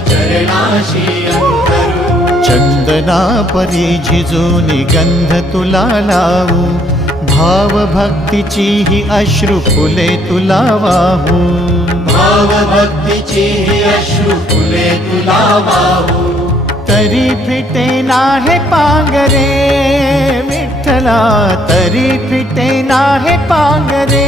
अंतरू. चंदना परी झिजूनी गंध तुला लावू. भाव भक्तीची ही अश्रू फुले तुला वाहू. भाव भक्तीची ही अश्रू फुले तुला वाहू. तरी फिटे नाहे पांगरे विठ्ठला तरी फिटे नाहे पांगरे.